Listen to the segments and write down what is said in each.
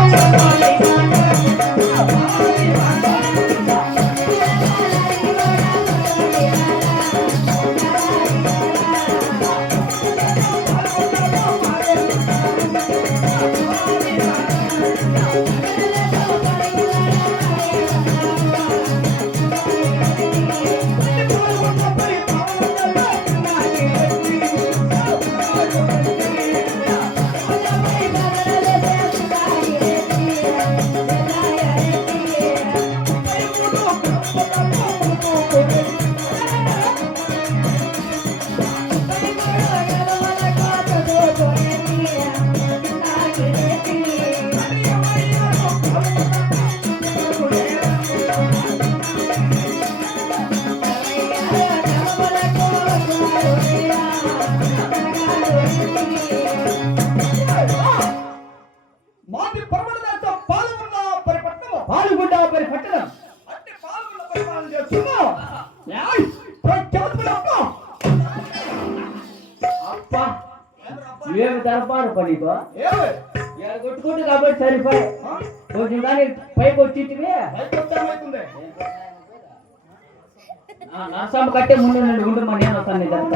మాది పరి పట్టణం. అంటే పాల్గొన్న పరిపాలన చేస్తున్నాం ఏయ్, ప్రఖ్యాతులు అమ్మా. అప్పా. ఇవేమి దరబారు ఏయ్, కొట్టుకుంటు కాబట్టి సరిపోయి? కొంచెం కానీ పైకి వచ్చింటివి. నరసమ్మ కట్టే ముందు నుండి ఉండు మా నేను వస్తాను చెప్తాను.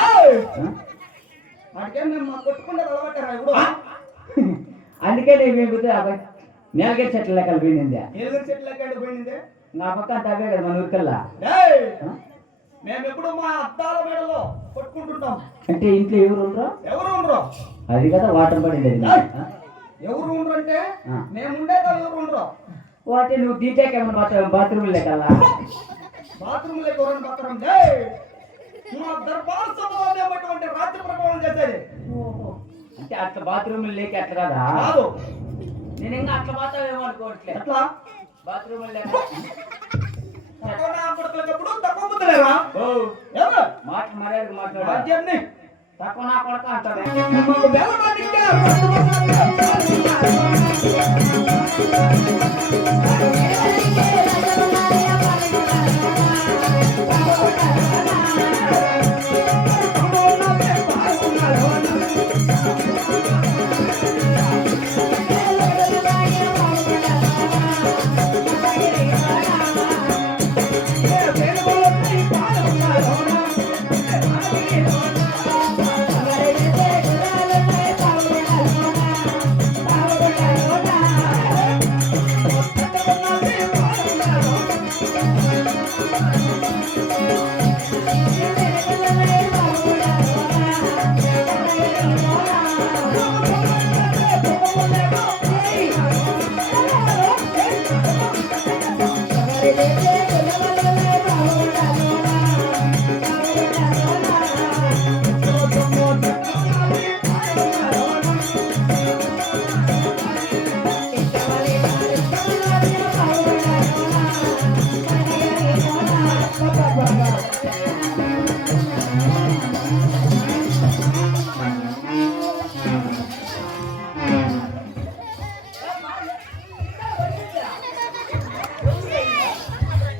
ఏయ్, ఆ? వాడికేం మేము మా నేలగే చెట్ల లెక్కలు పోయింది ఏదో చెట్లు పోయింది నా పక్క అవే కదా మన ఊరికల్లా? మేము ఎప్పుడు మా అద్దాల మేడలో కొట్టుకుంటుంటాం. అంటే ఇంట్లో ఎవరు ఉండరు? ఎవరు ఉండరు? అది కదా వాటర్ పడింది? ఎవరు ఉండరు అంటే. మేము ఉండేదా ఎవరు ఉండరు. వాటి నువ్వు దీంట్లోకేమన్నా బాత్రూమ్ బాత్రూమ్ లెక్కల్లా? బాత్రూమ్లో ఎవరైనా ఏయ్, మా అనేటువంటి రాజ్య ప్రకటన చేసేది. అంటే అట్లా బాత్రూమ్ లేక అట్లా కదా. అట్లా మాత్రమేమో అనుకోవట్లేదు ఎట్లా? బాత్రూమ్ లేక తక్కువ నా మాట మర్యాద మాట్లాడు. తక్కువ కొడక అంటాడు. 谢谢。మాకు వేలడానికి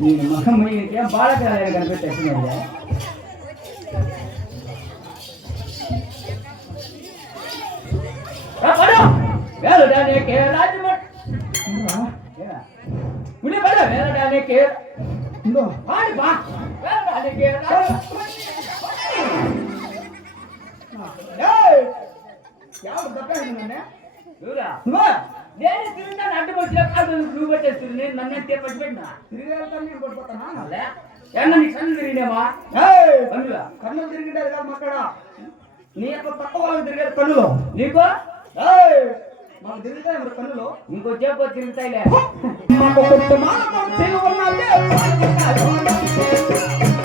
నీ ముఖం ఏం బాగా కనిపెట్టేసింది వెళ్ళడానికి రాజమట్ ఉడి పడ వెళ్ళడానికి నేను తిరుగుతాను అడ్డు వచ్చిన నువ్వు పెట్టేస్తుంది నేను నన్ను అంటే పచ్చి పెట్టినా నేను నీకు సన్ను తిరిగినామా ఏయ్! కన్నులు తిరిగిండేది కాదు అక్కడ నీ యొక్క వాళ్ళకి కన్నులు నీకు మాకు తిరుగుతాయి మరి కన్నులు ఇంకో చేప తిరుగుతాయిలే మాకు కొంచెం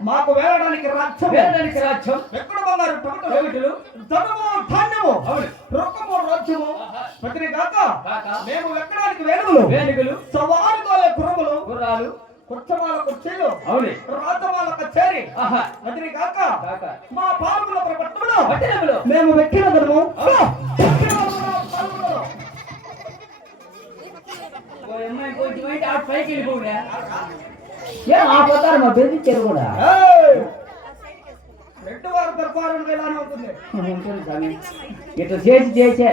మాకు వేలడానికి రాజ్యం. వేదానికి రాజ్యం. ఎక్కడ బంగారు టమాటో? చెవిటులు ధనము ధాన్యము. రొక్కము రాజ్యము. ప్రతిని కాక. మేము ఎక్కడానికి వేలుగులు? వేలికలు సవారు గోలే గుర్రములు గుర్రాలు కుచ్చమాల కుర్చీలు అవును. రాజమాల కచేరి అదిని కాక మా పార్కుల ప్రపత్తుడు పట్టణములో మేము వ్యక్తిగతము ఓ అమ్మాయి కొంచెం అయితే ఆ పైకి ఏం ఆ పోతారు? మా బెదిరించారు కూడా. రెడ్డి వారి దర్బారు ఉంటుంది. ఇట్లా చేసి చేసే.